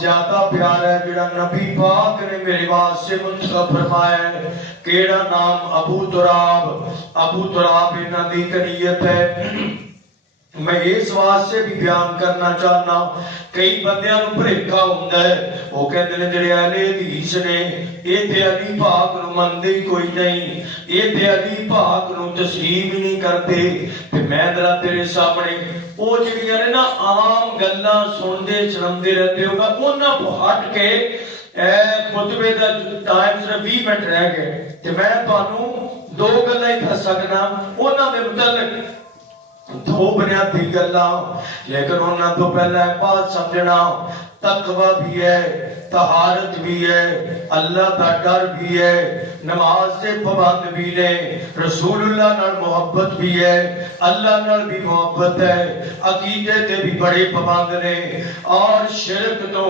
زیادہ پیارا ہے جڑا نبی پاک نے میرے واسطے منتخب فرمایا ہے. کیڑا نام ابو تراب انہاں دی کنیت ہے. میں اس واسطے بھی بیان کرنا چاہنا ہوں. کئی بندیاں نوں بھریکا ہوندا ہے، وہ کہندے نے جڑے اہل حدیث نے اے تے علی پاک نوں مندے ہی کوئی نہیں، اے تے علی پاک نوں تسلیم ہی نہیں کرتے. تے میں ذرا تیرے سامنے وہ جڑیاں نے نا عام گلاں سندے چلندے رہتے ہوگا انہاں کو ہٹ کے خطبے دا ٹائم صرف 20 منٹ رہ گئے تے میں تانوں دو گلاں ہی دس سکنا انہاں دے متعلق. دو بنیادی گلاں، لیکن انہاں تو پہلا بات سمجھنا تقوی بھی ہے، طہارت بھی ہے، اللہ کا ڈر بھی ہے، نماز سے پابند بھی نے، رسول اللہ نال محبت بھی ہے، اللہ نال بھی محبت ہے، عقیدے تے بھی بڑے پابند نے، اور شرک تو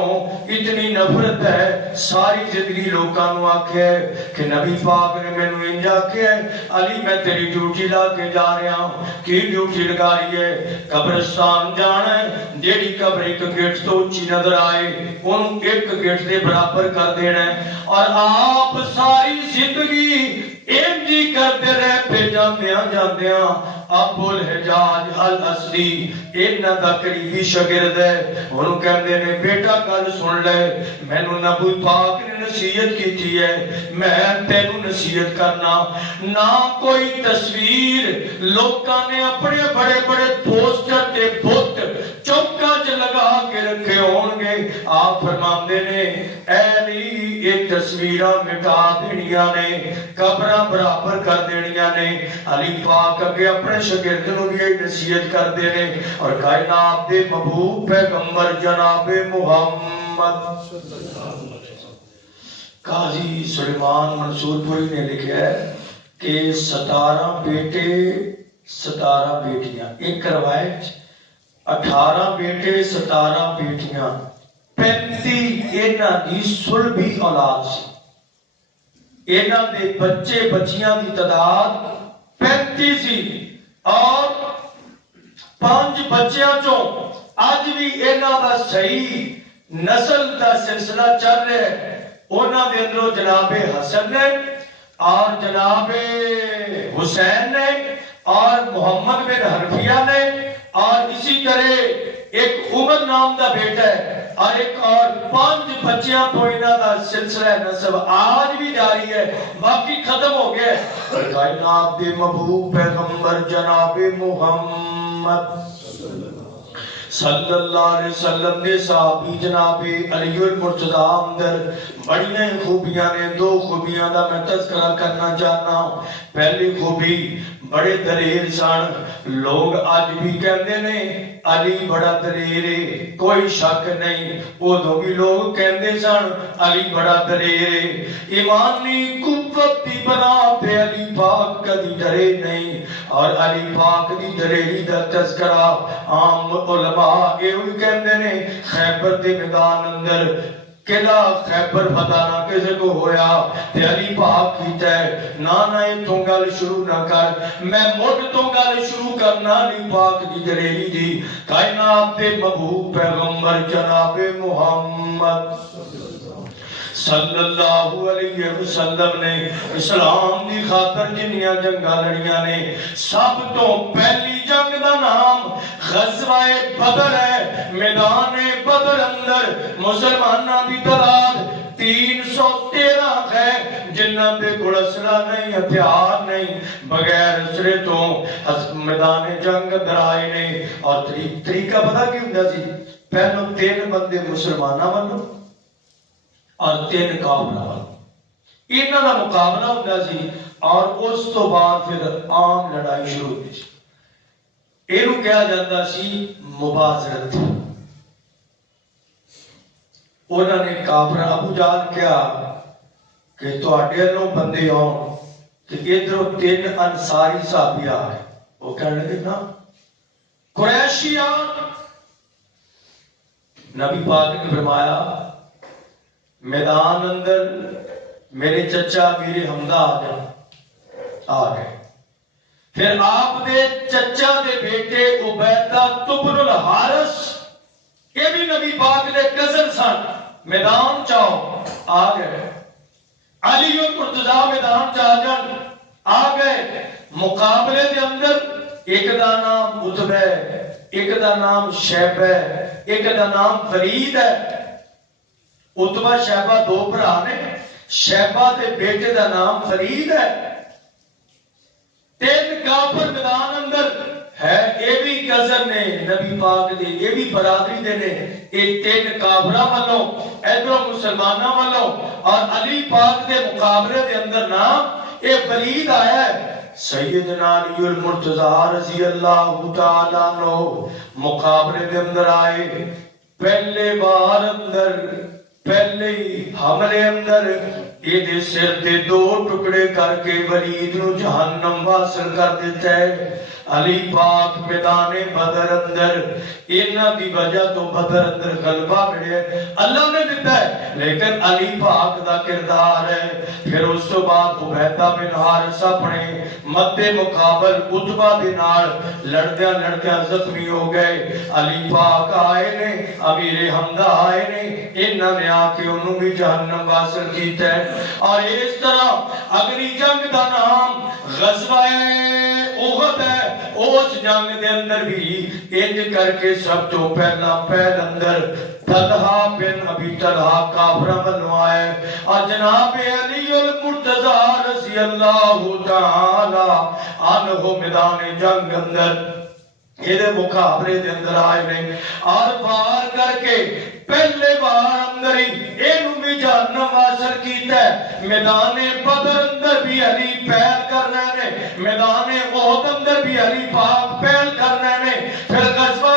اتنی نفرت ہے. ساری زندگی لوکاں نوں آکھے کہ نبی پاک نے مینوں انج آکھیا ہے علی میں تیری ڈیوٹی لا کے جا رہا ہوں. کی ڈیوٹی لگا رہی ہے؟ قبرستان جانا ہے. جیڑی قبر ایک گیٹ تو اونچی نظر آئے انہوں ایک گیٹ دے برابر کر دینا ہے. اور آپ ساری زندگی انجی کرتے رہے پہ جاندیاں ابو الحجاج الاسدی انہاں دا قریبی شاگرد ہے. انہوں کہندے نے بیٹا گل سن لے، مینوں نبی پاک نے نصیحت کیتی ہے، میں تینوں نصیحت کرنا. نہ کوئی تصویر لوکاں نے اپنے بڑے بڑے پوسٹر تے بت چوکاں چ لگا کے رکھے ہون گے. آپ فرماندے نے اے علی یہ تصویراں مٹا دینیاں نے، قبراں برابر کر دینیاں نے. علی پاک اگے اپنے شاگرد نوں بھی نصیحت کردے نے. اور کائنات دے محبوب پیغمبر جناب محمد قاضی سلیمان منصور پوری نے لکھا ہے کہ 17 بیٹے 17 بیٹیاں، ایک روایت 18 بیٹے 17 بیٹیاں، 35 انہاں دی صلبی اولاد سی. انہاں دے بچے بچیاں دی تعداد 35 سی. اور 5 بچیاں چوں اج بھی انہاں دا صحیح نسل دا سلسلہ چل رہا ہے. انہاں دے اندروں جناب حسن نے اور جناب حسین نے اور محمد بن حنفیہ نے، اور اسی طرح ایک عمر نام دا بیٹا ہے، اور ایک اور 5 بچیاں تو انہاں دا سلسلہ نسب آج بھی جاری ہے، باقی ختم ہو گیا. کائنات دے محبوب پیغمبر جناب محمد صلی اللہ علیہ وسلم نے صحابی جناب علی المرتضی اندر بڑی خوبیاں نے. 2 خوبیاں دا میں تذکرہ کرنا چاہتا ہوں. پہلی خوبی بڑے دلیر سن. لوگ آج بھی کہندے نے علی بڑا دلیر ہے، کوئی شک نہیں. ادھوں بھی لوگ کہندے سن علی بڑا دلیر ہے. ایمانی قوت دی بنا پہ علی پاک کبھی ڈرے نہیں. اور علی پاک دی دلیری دا تذکرہ عام علماء یہ کہندے نے خیبر دے میدان اندر قلعہ خیبر فتح نہ کسے کو ہویا تے علی پاک کیتا ہے نہ اتوں گل شروع نہ کر، میں مڈ تو گل شروع کرنا علی پاک دی دلیری دی. کائنات دے محبوب پیغمبر جناب محمد صلی اللہ علیہ وسلم نے اسلام دی خاطر جنیاں جنگاں لڑیاں نے، سب تو پہلی جنگ دا نام غزوہ بدر ہے. میدان بدر اندر مسلماناں دی تعداد 313 ہے، جنہاں دے کول اسلحہ نہیں، ہتھیار نہیں، بغیر اسلحے تو میدان جنگ اندر آئے نے. اور طریقہ پتہ کی ہوندا سی؟ پہلو 3 بندے مسلماناں والوں اور 3 کافراں والوں، انہاں دا مقابلہ ہوندا سی. اور اس تو بعد پھر عام لڑائی شروع ہوئی سی. اینوں کہا جاتا سی مبازرت. انہوں نے کافر ابو جہل کیا کہ تواڈے والوں بندے آؤ کہ ادھروں 3 انصاری صحابی آئے. وہ کہنے لگے نا قریشی آن. نبی پاک نے فرمایا میدان اندر میرے چچا میرے حمزہ آ گئے. پھر آپ دے چچا دے بیٹے عبیدہ بن الحارث یہ بھی نبی پاک دے کزن سن، میدان چاؤ آ گئے، علی اور مرتضی میدان چاہ جان آ گئے، مقابلے دے اندر ایک دا نام عتبہ ہے، ایک دا نام شیبہ ہے، ایک دا نام ولید ہے۔ عتبہ شیبہ دو بھرا نے، شیبہ دے بیٹے دا نام ولید ہے۔ تین کافر میدان اندر ہے، یہ بھی کزن نے نبی پاک دے، یہ بھی برادری دے نے، یہ تین کافراں والوں ادھر مسلماناں والوں، اور علی پاک دے مقابلے دے اندر نام یہ ولید آیا ہے۔ سیدنا علی المرتضی رضی اللہ تعالیٰ عنہ مقابلے دے اندر آئے، پہلے بار اندر پہلے حملے اندر یہ دے سر دے دو ٹکڑے کر کے ولید نو جہنم واصل کر دیتا ہے۔ علی پاک میدان بدر اندر انہاں دی وجہ تو بدر اندر غلبہ ملے اللہ نے دیتا ہے، لیکن علی پاک دا کردار ہے۔ پھر اس تو بعد عبیدہ بن حارث اپنے مد مقابل عتبہ دے نال لڑدیاں لڑدیاں زخمی ہو گئے، علی پاک آئے نے، امیر حمزہ آئے نے، انہاں نے آ کے انہوں بھی جہنم واصل کیتا ہے۔ اور اس طرح اگلی جنگ دا نام غزوہ احد ہے۔ اس جنگ دے اندر بھی انج کر کے سب تو پہلا پہل اندر طلحہ بن ابی طلحہ کافراں والوں آئے، اور جناب علی المرتضی رضی اللہ تعالی عنہ میدان جنگ اندر یہ مقابلے دے اندر آئے نے، اور بار کر کے پہلے بار اندر ہی اینو بھی جہنم واصل کیتا ہے۔ میدان بدر اندر بھی علی پہل کر رہے نے، میدان احد اندر بھی علی پاک پہل کر رہے نے۔ پھر غزوہ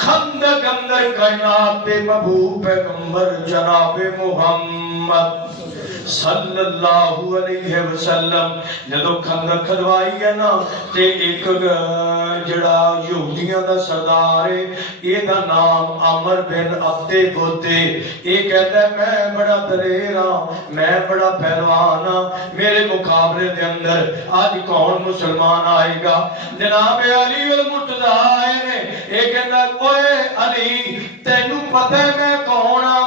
خندق اندر کائنات دے محبوب پیغمبر جناب محمد صلی اللہ علیہ وسلم جدو خندق کھدوائی ہے نا، تے ایک جڑا یہودیاں دا سردار ہے، یہ دا نام عمر بن عبد بوتے، یہ کہتا ہے میں بڑا دلیر ہاں، میں بڑا پہلوان ہاں، میرے مقابلے دے اندر آج کون مسلمان آئے گا؟ جناب علی المرتضی آئے نے، یہ کہتا ہے اوے علی تینوں پتہ ہے میں کون ہاں؟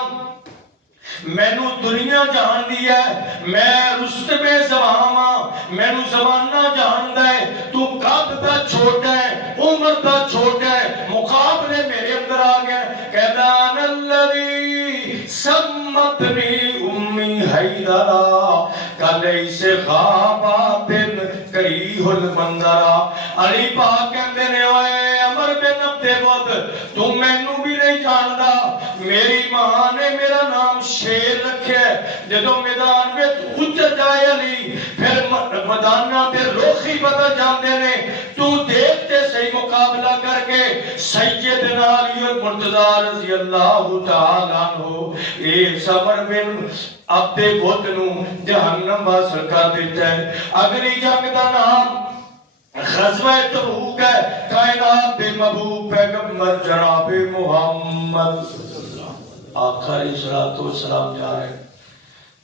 مینو دنیا جان دی ہے، میں رستم زمان ہاں، مینو زمانہ جان دے، تو قد دا چھوٹا ہے، عمر دا چھوٹا ہے، مقابلے میرے اندر آ گیا۔ کہتا انا الذی سمتنی امی حیدرا کلیس غابات کریہ المنظرا۔ علی پاک کہندے نے اوئے عمر بن عبد بوت تو مینو بھی نہیں جاندا، میری ماں نے میرا نام شیر رکھے، جدو میدان میں اچھ جائے علی پھر میدانہ تے روخی بدل جاندے نے، تو دیکھتے صحیح مقابلہ کر کے سیدنا علی المرتضی رضی اللہ تعالیٰ عنہ ایک عمر بن عبد بوت نو جہنم واصل کر دیتا ہے۔ اگلی جنگ دا نام غزوہ تبوک ہے، کائنات دے محبوب پیغمبر جناب محمد آقا علیہ الصلوۃ والسلام جا رہے ہیں،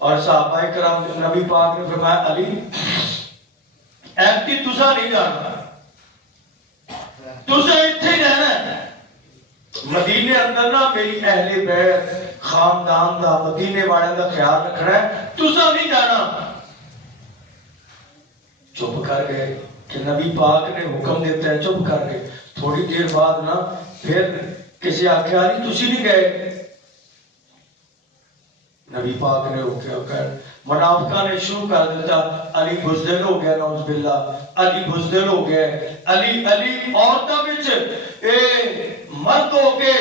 اور صحابہ کرام نبی پاک نے فرمایا علی ایتی تسا نہیں جانا، تسا اتھے ہی رہنا ہے۔ مدینے اندر نا میری اہل بیت خاندان دا مدینے والے دا خیال رکھنا ہے، تسا نہیں جانا۔ چپ کر گئے کہ نبی پاک نے حکم دیتا ہے، چپ کر گئے۔ تھوڑی دیر بعد نا پھر کسی آخیا علی تسی نہیں گئے؟ نبی پاک نے منافقہ نے شروع کر دیتا، علی بزدل ہو گیا، نعوذ باللہ علی بزدل ہو گیا، علی عورتوں وچ مرد ہو کے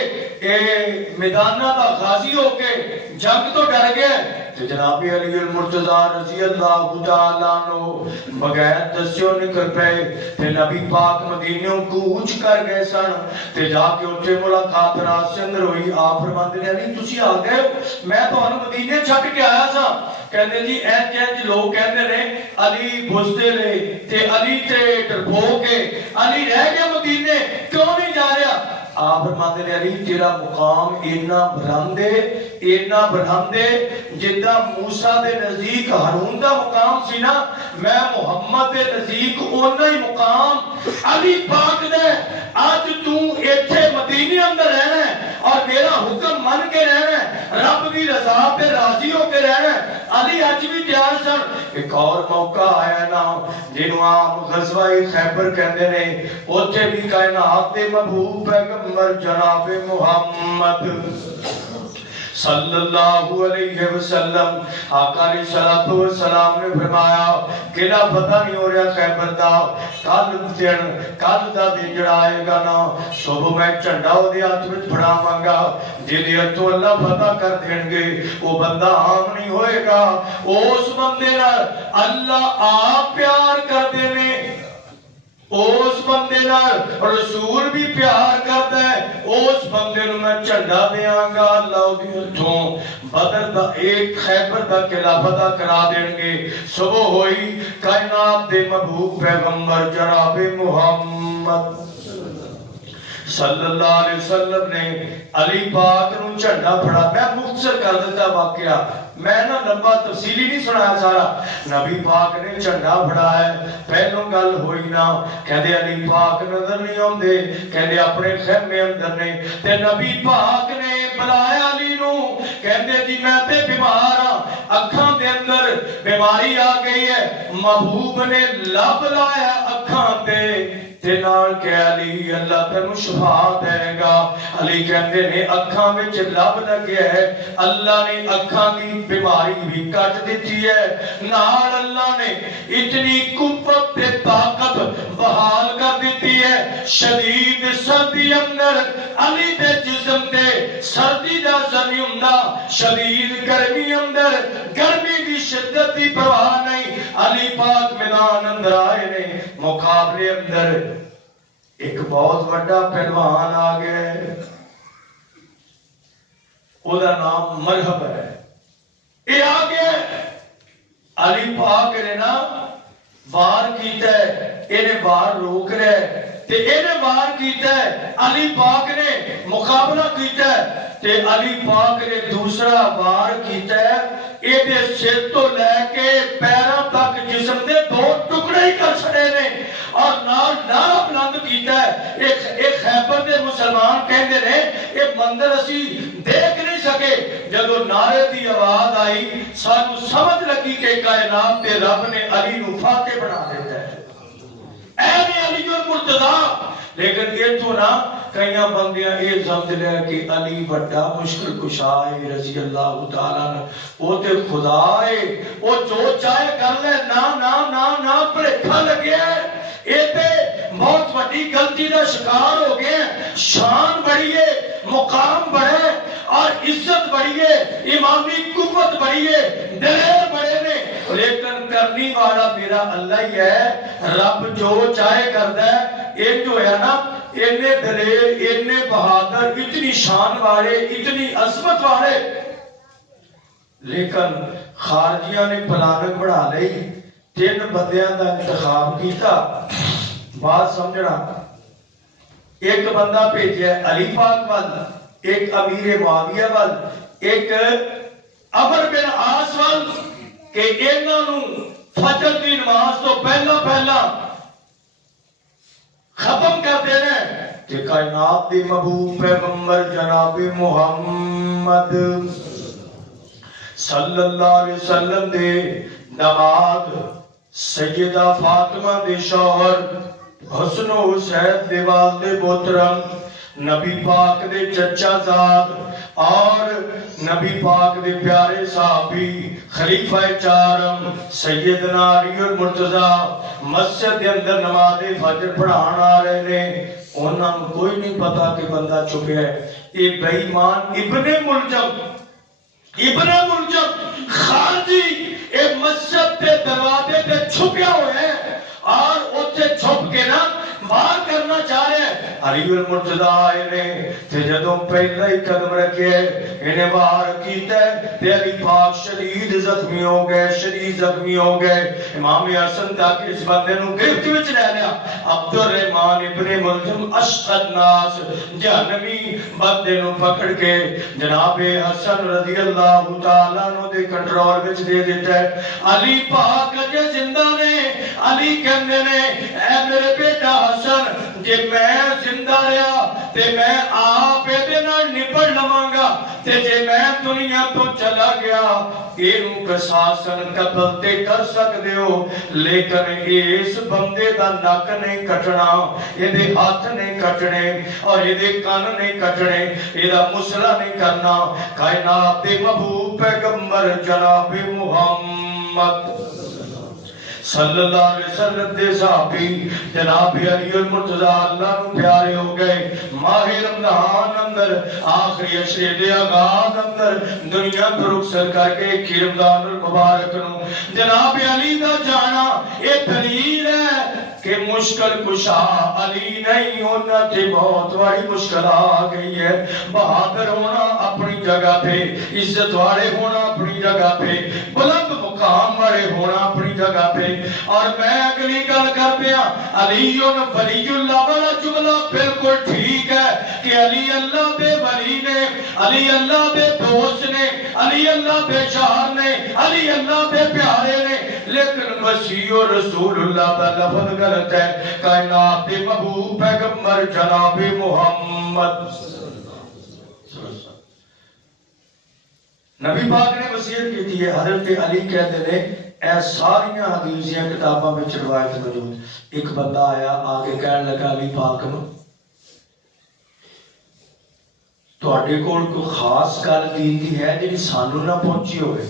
میدانہ دا غازی ہو کے جنگ تو ڈر گیا۔ تو جناب علی المرتضی رضی اللہ تعالیٰ عنہ بغیر دسیوں نکل پئے، تے نبی پاک مدینوں کوچ کر گئے سن، تے جا کے اٹھے ملاقات رات سے اندر ہوئی۔ آپ فرماتے ہیں علی تسی آ گئے ہو، میں تانوں مدینے چھڈ کے آیا سا۔ کہندے جی انج لوگ کہندے نے علی بزدل ہے تے علی تے ڈرپوک ہے، علی رہ گیا مدینے کیوں نہیں جا رہا؟ آپ فرماتے ہیں علی تیرا مقام اینا بلند ہے جدہ موسیٰ دے نزدیک ہارون دا مقام سی نا، میں محمد دے نزدیک اونا ہی مقام علی پاک دے۔ آج تو ایتھے مدینے اندر رہنا ہے اور میرا حکم من کے رہنا ہے، رب کی رضا پہ راضی ہو کے رہنا ہے۔ علی اج بھی تیار سن۔ ایک اور موقع آیا نا جنوں عام غزوہ خیبر کہندے نے، اوتھے بھی کائنات دے محبوب پیغمبر جناب محمد صلی اللہ علیہ وسلم آقا علیہ الصلوۃ والسلام نے فرمایا کہڑا پتہ نہیں ہو رہا خیبر دا کل دا دن جڑا آئے گا نا، صبح میں جھنڈا دے ہاتھ وچ پھڑاواں گا، جدی تو اللہ فتح کر دین گے، وہ بندہ عام نہیں ہوئے گا، اس بندے نال اللہ آپ پیار کر دے نے، اس بندے نال رسول بھی پیار کرتا ہے، اس بندے نو میں جھنڈا دیاں گا، اللہ دی ہتھوں بدر دا ایک خیبر دا قلعہ فتح کرا دین گے۔ صبح ہوئی کائنات دے محبوب پیغمبر جناب محمد صلی اللہ علیہ وسلم نے علی پاک نو جھنڈا پھڑا۔ میں مختصر کر دیتا واقعہ، میں نا لمبا تفصیلی نہیں سنایا سارا۔ نبی پاک نے جھنڈا پھڑا ہے، پہلو گل ہوئی نا، کہندے علی پاک نظر نہیں آندے، کہندے اپنے خیمے اندر نے، تے نبی پاک نے بلایا علی نو، کہندے جی میں تے بیمار ہاں، اکھاں دے اندر بیماری آ گئی ہے۔ محبوب نے لب لایا اکھاں تے نال کہ علی اللہ تینوں شفا دے گا۔ علی کہندے نے اکھاں وچ لب لگیا ہے، اللہ نے اکھاں دی بیماری بھی کٹ دیتی ہے، نال اللہ نے اتنی قوت تے طاقت بحال کر دیتی ہے۔ شدید سردی اندر علی دے جسم تے سردی دا اثر نہیں ہوندا، شدید گرمی اندر گرمی دی شدت دی پرواہ نہیں۔ علی پاک میدان اندر آئے نے، مقابلے اندر ایک بہت بڑا پہلوان آ گیا، او دا نام مرحب ہے، یہ آ گیا۔ علی پاک نے نا وار کیتا ہے، انہیں وار روک رہے تے انہیں وار کیتا ہے، علی پاک نے مقابلہ کیتا ہے تے علی پاک نے دوسرا وار کیتا ہے، یہ سر تو لے کے پیروں تک جسم دے دو ٹکڑے ہی کر چھڑے نے، اور نعرہ بلند کیتا ہے۔ ایک خیبر دے مسلمان کہندے نے یہ منظر اسی دیکھ نہیں سکے، جدو نعرے دی آواز آئی سانو سمجھ لگی کہ کائنات دے رب نے علی نو فاتح بنا دیتا ہے، اے علی المرتضیٰ۔ لیکن یہ تو نا کئیاں بندیاں یہ سمجھ لیا کہ علی بڑا مشکل کشا ہے رضی اللہ تعالیٰ نے، وہ تے خدا ہے، وہ جو چاہے کر لے، نا پریکھا لگے ہے، یہ تے بہت بڑی غلطی دا شکار ہو گئے ہیں۔ شان بڑی ہے، مقام بڑھے اور عزت بڑی ہے، امامی قوت بڑی ہے، دلیر بڑے نے، لیکن کرنی والا میرا اللہ ہی ہے۔ رب جو چاہے کرتا ہے، یہ جو ہے نا اتنے دلیر، اتنے بہادر، اتنی شان والے، اتنی عظمت والے، لیکن خارجیاں نے پلاننگ بڑھا لئی، 3 بندیاں دا انتخاب کیتا۔ بات سمجھنا، ایک بندہ بھیجیا علی پاک وال، ایک امیر معاویہ وال، ایک عمر بن عاص وال، کہ انہاں نو فجر دی نماز تو پہلا ختم کر دینا ہے کہ کائنات دی محبوب پیغمبر جناب محمد صلی اللہ علیہ وسلم دے داماد سیدہ فاطمہ دے شوہر حسن و حسین دے والد محترم نبی پاک دے چچا زاد اور نبی پاک دے پیارے صحابی خلیفہ چارم سیدنا علی المرتضیٰ مسجد کے اندر نماز فجر پڑھان آ رہے نے، انہاں کوئی نہیں پتا کہ بندہ چھپے ہے۔ یہ بے ایمان ابن ملجم خارجی ایک مسجد کے دروازے پہ چھپیا ہوئے ہیں اور اتنے چھپ کے نا باہر کرنا چاہ رہے ہیں۔ علی المرتضیٰ آئے نے تے جدوں پہلا ہی قدم رکھے انہیں باہر کیتا ہے تے علی پاک شدید زخمی ہو گئے، شدید زخمی ہو گئے۔ امام حسن تک اس بندے نو گرفت وچ لے لیا۔ عبد الرحمن ابن ملجم اشقد ناس جہنمی بندے نو پکڑ کے جناب حسن رضی اللہ تعالیٰ عنہ دے کنٹرول وچ دے دیتا ہے۔ علی پاک اجے زندہ نے، علی کہندے نے اے میرے بیٹا حسن جے میں زندہ رہا تے میں آپ دے نال نپٹ لواں گا، تے جے میں دنیا تو چلا گیا اینو قصاصاً قتل تے کر سکدے ہو، لیکن اس بندے دا نک نہیں کٹنا، اے دے ہاتھ نہیں کٹنے اور اے دے کان نہیں کٹنے، اے دا مسئلہ نہیں کرنا۔ کائنات دے محبوب پیغمبر جناب محمد صلی اللہ علیہ وسلم دے صحابی جناب علی المرتضیٰ اللہ نو پیارے ہو گئے۔ ماہ رمضان اندر آخری عشرے دے آغاز اندر دنیا پر رخصت کر کے کی رمضان المبارک نو جناب علی دا جانا اے دلیل ہے کہ مشکل کشا علی نہیں ہونا تے بہت بڑی مشکل آ گئی ہے۔ بہادر ہونا اپنی جگہ پہ، عزت والے ہونا اپنی جگہ پہ، بلند مقام والے ہونا اپنی جگہ پہ۔ اور میں اگلی گل کر دیا، علی ولی اللہ والا جملہ بالکل ٹھیک ہے کہ علی اللہ دے ولی نے، علی اللہ دے دوست نے، علی اللہ دے شاہر نے، علی اللہ دے پیارے نے، لیکن مسیح و رسول اللہ دا لفظ غلط ہے۔ کائنات دے محبوب پیغمبر جناب محمد نبی پاک نے وصیت کی تھی، حضرت علی کہتے ہیں اے ساریاں حدیثیاں کتاباں میں روایت موجود۔ ایک بندہ آیا آگے کہنے لگا علی پاک نو تواڈے کول کوئی خاص گل دین دی ہے جڑی سانو نہ پہنچی ہوئے؟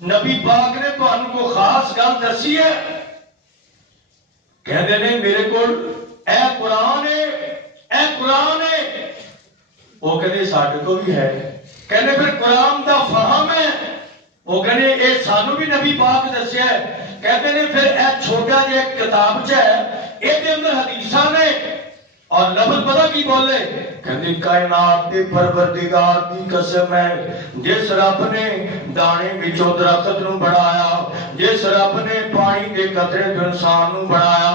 نبی پاک نے تانوں کو خاص گل دسی ہے؟ کہندے نے میرے کول اے قرآن ہے، اے قرآن ہے۔ وہ کہندے ساڈے کو بھی ہے۔ کہندے پھر قرآن دا فہم ہے؟ وہ کہنے اے سانو بھی نبی پاک دسیا ہے۔ کہتے ہیں پھر اے چھوٹا جے کتاب ہے اے دے اندر حدیثاں نے اور لفظ پتہ کی بولے؟ کہتے کائنات دے پروردگار دی قسم ہے جس رب نے دانے وچوں درخت نو بڑھایا، جس رب نے پانی دے قطرے تو انسان نو بڑھایا،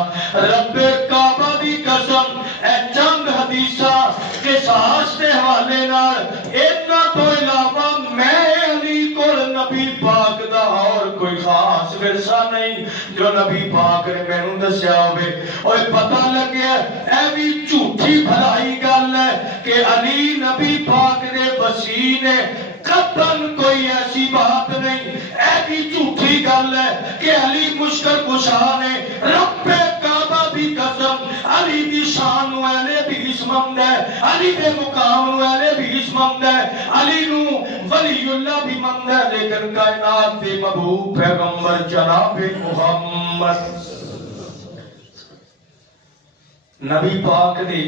رب کعبہ دی قسم اے چند حدیثاں قصاص دے حوالے نال اتنا تو علاوہ میں علی کول نبی پاک دا اور کوئی خاص ورثہ نہیں جو نبی پاک نے مینوں دسیا ہوئے۔ اور پتہ لگیا اے بھی جھوٹی بھلائی گل ہے کہ علی نبی پاک دے وصی نے، قطعاً کوئی ایسی بات نہیں۔ اے بھی جھوٹی گل ہے کہ علی مشکل کشا نے، رب کعبہ دی قسم علی دی شان نو اہلے بھی اسمند ہے، علی دے مقام نو اہلے بھی اسمند ہے، علی نو ولی اللہ بھی مند ہے، لیکن کائنات دے محبوب پیغمبر جناب محمد نبی پاک دی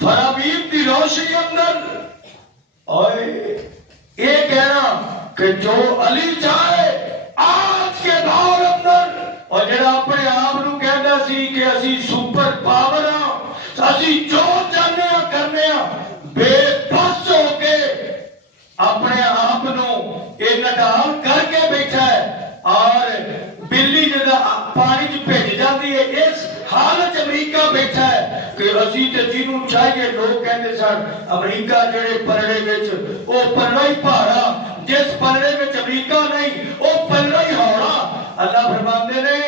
فرامین دی روشنی اندر اور یہ کہنا کہ جو علی چاہے آج کے دور اندر، اور جڑا اپنے آپ نو کہندا سی کہ اسی سپر پاور ہاں، اسی جو چاہنے ہاں کرنے ہاں، بے بس ہو کے اپنے آپ نو یہ نڈال کر کے بیٹھا ہے اور بلی جدا پانی چ بھیج جاتی ہے، اس حالت امریکہ بیٹھا ہے کہ اسی تے جنوں چاہیے۔ لوگ کہتے سن امریکہ جڑے پرڑے وچ او پرڑا ہی پہاڑا، جس پرڑے وچ امریکہ نہیں او پرڑا ہی ہوڑا۔ اللہ فرماتے نے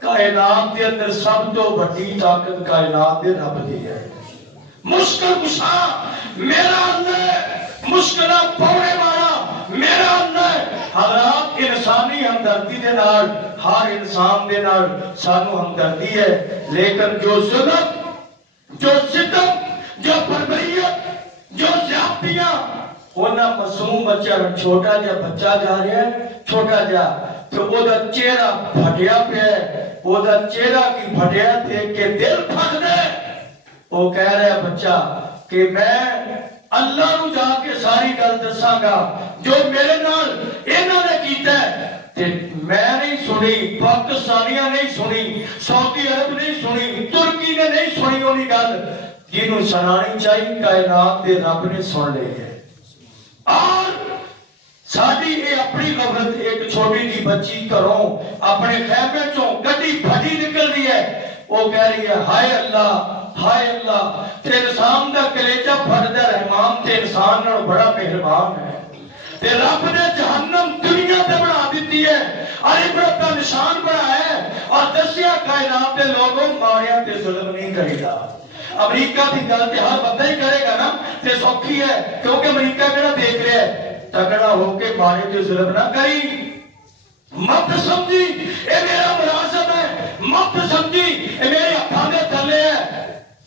کائنات کے اندر سب تو بڑی طاقت کائنات دے رب دی ہے۔ مشکل کشا میرا اللہ، مشکلہ پونے والا میرا اللہ۔ حضرات انسانی ہمدردی دے نال ہر انسان دے نال سانو ہمدردی ہے، لیکن جو ظلم، جو ستم، جو بربریت، جو زیادتیاں، اونا معصوم بچہ چھوٹا جا بچہ جا رہا ہے، چھوٹا جا تو او دا چہرہ پھٹیا پہ ہے، او دا چہرہ کی پھٹیا دیکھ کے دل پھٹ دے۔ وہ کہہ رہا ہے بچہ کہ میں اللہ نو جا کے ساری گل دساں گا جو میرے نال انہوں نے کیتا ہے۔ میں نہیں سنی، پاکستانیاں نہیں سنی، سعودی عرب نہیں سنی، ترکی نے نہیں سنی، انہی گل جنہوں سنانی چاہیے کائنات دے رب نے سن لے گئے۔ اپنی غفلت ایک چھوٹی جی بچی گھروں اپنے خیمے چوں گڈی پھٹی نکل رہی ہے، وہ کہہ رہی ہے ہائے اللہ تے انسان دا کلیجہ پھٹدا رحمان تے انسان نال بڑا مہربان ہے تے رب نے جہنم دنیا تے بنا دیتی ہے اور عبرت کا نشان بنا ہے اور دسیا کائنات دے لوگوں ماریاں تے ظلم نہیں کرے گا۔ امریکہ کی گل تے ہر بندہ ہی کرے گا نا تے سوکھی ہے، کیونکہ امریکہ کہڑا دیکھ رہا ہے تگڑا ہو کے مارے تے ظلم نہ کری۔ مت سمجھی اے میرا ملازم ہے، مت سمجھی اے میرے ہاتھاں دے تھلے ہے،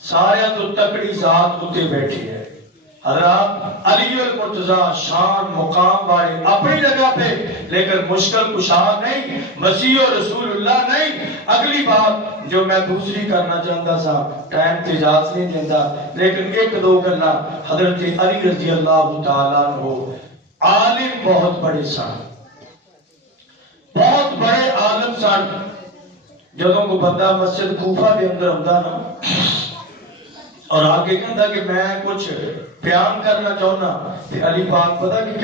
سارے تو تکڑی ذات اتے بیٹھی ہے۔ حضرات علی المرتضی شان مقام والے اپنی جگہ پہ، لیکن مشکل کشا نہیں، مسیح و رسول اللہ نہیں۔ اگلی بات جو میں دوسری کرنا چاہتا سا، ٹائم کی اجازت نہیں دیتا، لیکن ایک دو گلا حضرت علی رضی اللہ تعالیٰ عنہ عالم بہت بڑے سن، بہت بڑے عالم سن۔ جدوں کو بندہ مسجد کوفہ دے اندر آندا نا اور آگے کہندا کہ میں کچھ بیان کرنا چاہنا، تے علی پاک پتہ کی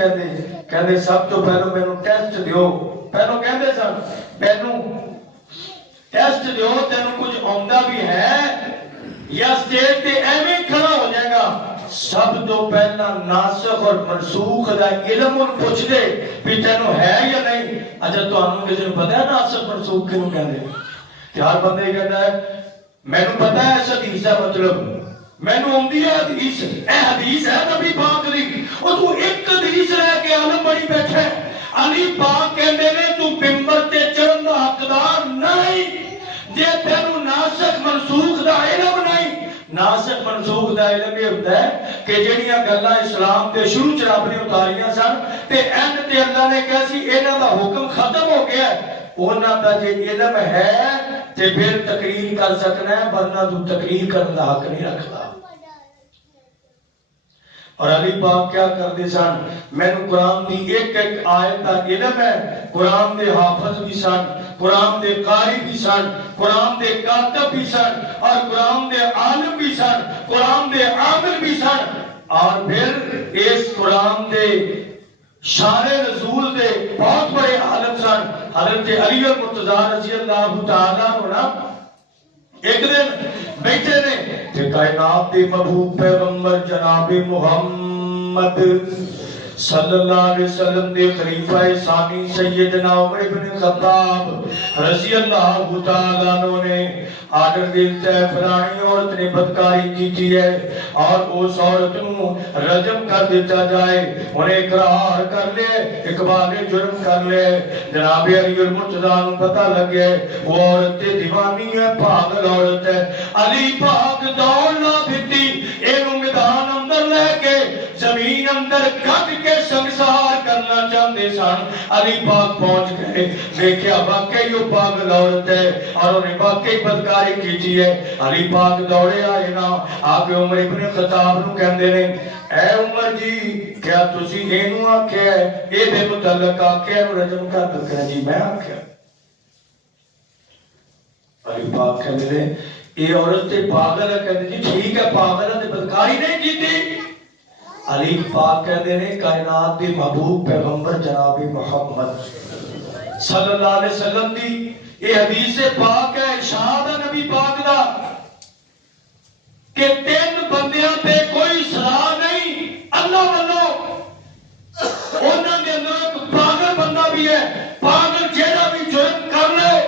کہندے سب تو پہلو مینوں ٹیسٹ دیو، پہلو کہندے سن مینوں ٹیسٹ دیو تینوں کچھ آندا بھی ہے یا سٹیج تے ایویں کھڑا ہو جائے گا۔ سب تو پہلا ناسخ اور منسوخ دا علم ان پوچھ دے بھی تینوں ہے یا نہیں۔ اچھا تانوں کسی نوں پتہ ہے ناسخ منسوخ کیوں کہندے؟ تے ہر بندے کہندا ہے مینوں پتہ ہے اس حدیث دا مطلب، مینوں آندی ہے حدیث، اے حدیث ہے نبی پاک دی، اور تو ایک حدیث رہ کے عالم بڑی بیٹھے۔ علی پاک کہندے نے تو ممبر تے چڑھن دا حقدار نہیں جے تینوں ناسخ منسوخ دا علم نہیں۔ ناسخ منسوخ دا علم یہ ہوتا ہے کہ جڑیاں گلاں اسلام دے شروع چ رب نے اتاریاں سن تے اینڈ تے اللہ نے کہا سی انہاں دا حکم ختم ہو گیا ہے، انہاں دا جے علم ہے تے پھر تقریر کر سکنا ہے، ورنہ تو تقریر کرنے دا حق نہیں رکھتا۔ اور علی پاک کیا کرتے سن، مینوں قرآن دی ایک ایک آیت دا علم ہے، قرآن دے حافظ بھی سن، قرآن دے قاری بھی سن، قرآن دے کاتب بھی سن، اور قرآن دے عالم بھی سن، قرآن دے عامل بھی سن، اور پھر اس قرآن دے شان نزول دے بہت بڑے عالم سن۔ حضرت علی المرتضی رضی اللہ تعالیٰ عنہ ایک دن بیٹھے نے کہ کائنات دے محبوب پیغمبر جناب محمد صلی اللہ علیہ وسلم دے خلیفہ ثانی سیدنا عمر بن خطاب رضی اللہ تعالیٰ عنہ نے آرڈر دیتا ہے فلانی عورت نے بدکاری کی ہے اور اس عورت نو رجم کر دیتا جائے، انہیں اقرار کر لے، اقبال جرم کر لے۔ جناب علی المرتضی نو پتہ لگ گئے وہ عورت دیوانی ہے، پاگل عورت ہے۔ علی پاک دوڑنا بھتی اینو میدان اندر لے کے زمین اندر کٹ کے سنگسار کرنا چاہتے سن۔ علی پاک پہنچ گئے، دیکھیا واقعی وہ پاگل عورت ہے اور انہیں واقعی بدکاری کی ہے۔ علی پاک دوڑے آئے نا آگے عمر ابن خطاب نو کہندے نے اے عمر جی کیا تسی اینو آکھیا ہے اے دے متعلق آکھیا نو رجم کر دو؟ کہ جی میں آکھیا۔ علی پاک کہندے نے اے عورت تے پاگل ہے، کہندے جی ٹھیک ہے پاگل ہے تے بدکاری نہیں کیتی۔ علی پاک کہندے نے کائنات دے محبوب پیغمبر جناب محمد صلی اللہ علیہ وسلم دی یہ حدیث پاک ہے، ارشاد ہے نبی پاک دا کہ تین بندیاں پہ کوئی سزا نہیں اللہ والوں، انہاں دے اندر ایک پاگل بندہ بھی ہے، پاگل جیڑا بھی جرم کر لے،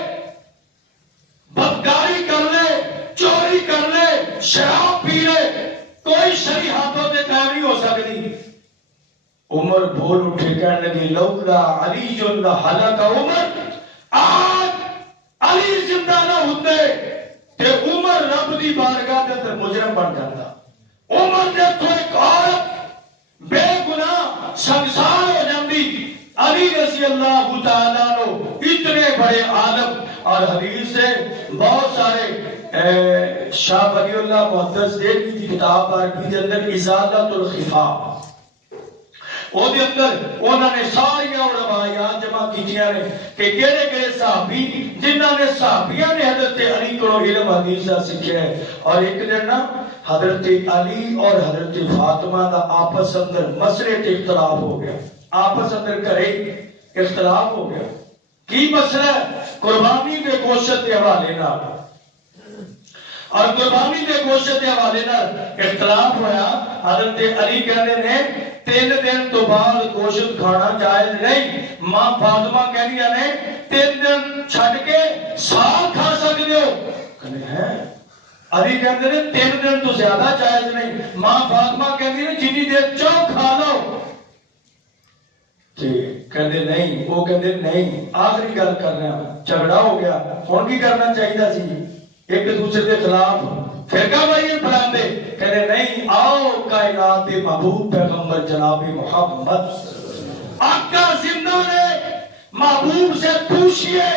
بدکاری کر لے، چوری کر لے، شراب پی لے، کوئی شرعی ہاتھوں سے قائم نہیں ہو سکتی۔ عمر بھول اٹھے کہنے لگے لولا علی جن حلق عمر، آج علی زندہ نہ ہوتے تے عمر رب دی بارگاہ دے اندر مجرم بن جاتا۔ عمر نے تو ایک عورت بے گناہ سنگسار ہو جاندی۔ علی رضی اللہ تعالیٰ عنہ اتنے بڑے عالم اور حدیث سے بہت سارے شاہ ولی اللہ محدث دہلوی کی کتاب عربی کے اندر ازالۃ الخفا او دے اندر انہوں نے ساری روایات جمع کیتیاں نے کہ کہڑے کہڑے صحابی جنہاں نے صحابیاں نے حضرت علی کو علم حدیث دا سکھیا ہے۔ اور ایک دن نا حضرت علی اور حضرت فاطمہ دا آپس اندر مسئلے تے اختلاف ہو گیا، آپس اندر کرے اختلاف ہو گیا کی مسئلہ ہے قربانی دے گوشت کے حوالے نال اور قربانی دے گوشت کے حوالے نال اختلاف ہویا حضرت علی کہنے نے 3 دن تو بعد گوشت کھانا جائز نہیں ماں فاطمہ کہنی نے 3 دن چھڈ کے سال کھا سکتے ہو کہنے ہیں علی کہتے ہیں 3 دن تو زیادہ جائز نہیں ماں فاطمہ کہتی ہے جتنی دیر چاہو کھا لو کہتے نہیں وہ کہتے نہیں آخری گل کر رہے ہیں جھگڑا ہو گیا ہن کی کرنا چاہیے سی ایک دوسرے کے خلاف فرقہ بھائی بناندے کہتے نہیں آؤ کائنات محبوب پیغمبر جناب محمد آقا زندہ نے محبوب سے پوچھئے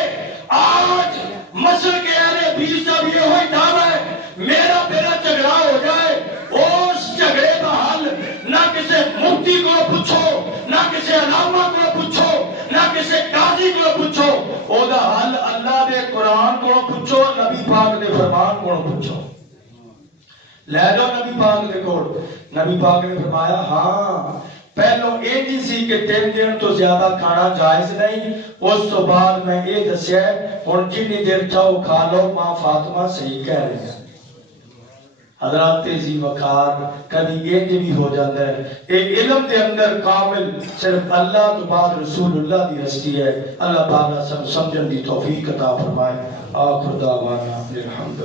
آج مصر کے اہل حدیث کا بھی یہ ہوئی دعویٰ ہے میرا تیرا جھگڑا ہو جائے اس جھگڑے کا حل نہ کسی مفتی کو پوچھو نہ کسی علامہ کو پوچھو نہ کسی قاضی کو پوچھو او دا حل اللہ دے قرآن کو پوچھو نبی پاک دے فرمان کو پوچھو لے جاؤ نبی پاک دے کول نبی پاک نے فرمایا ہاں پہلو یہ نہیں سی کہ 3 دن تو زیادہ کھانا جائز نہیں اس تو بعد میں یہ دسیا ہن جتنی دیر چاہو کھا لو ماں فاطمہ صحیح کہہ رہی ہے حضرات ذی وقار کبھی انج بھی ہو جاتا ہے ایک علم دے اندر کامل صرف اللہ تو بعد رسول اللہ دی ہستی ہے اللہ تعالیٰ سب سمجھن دی توفیق عطا فرمائے آخر دعوانا الحمد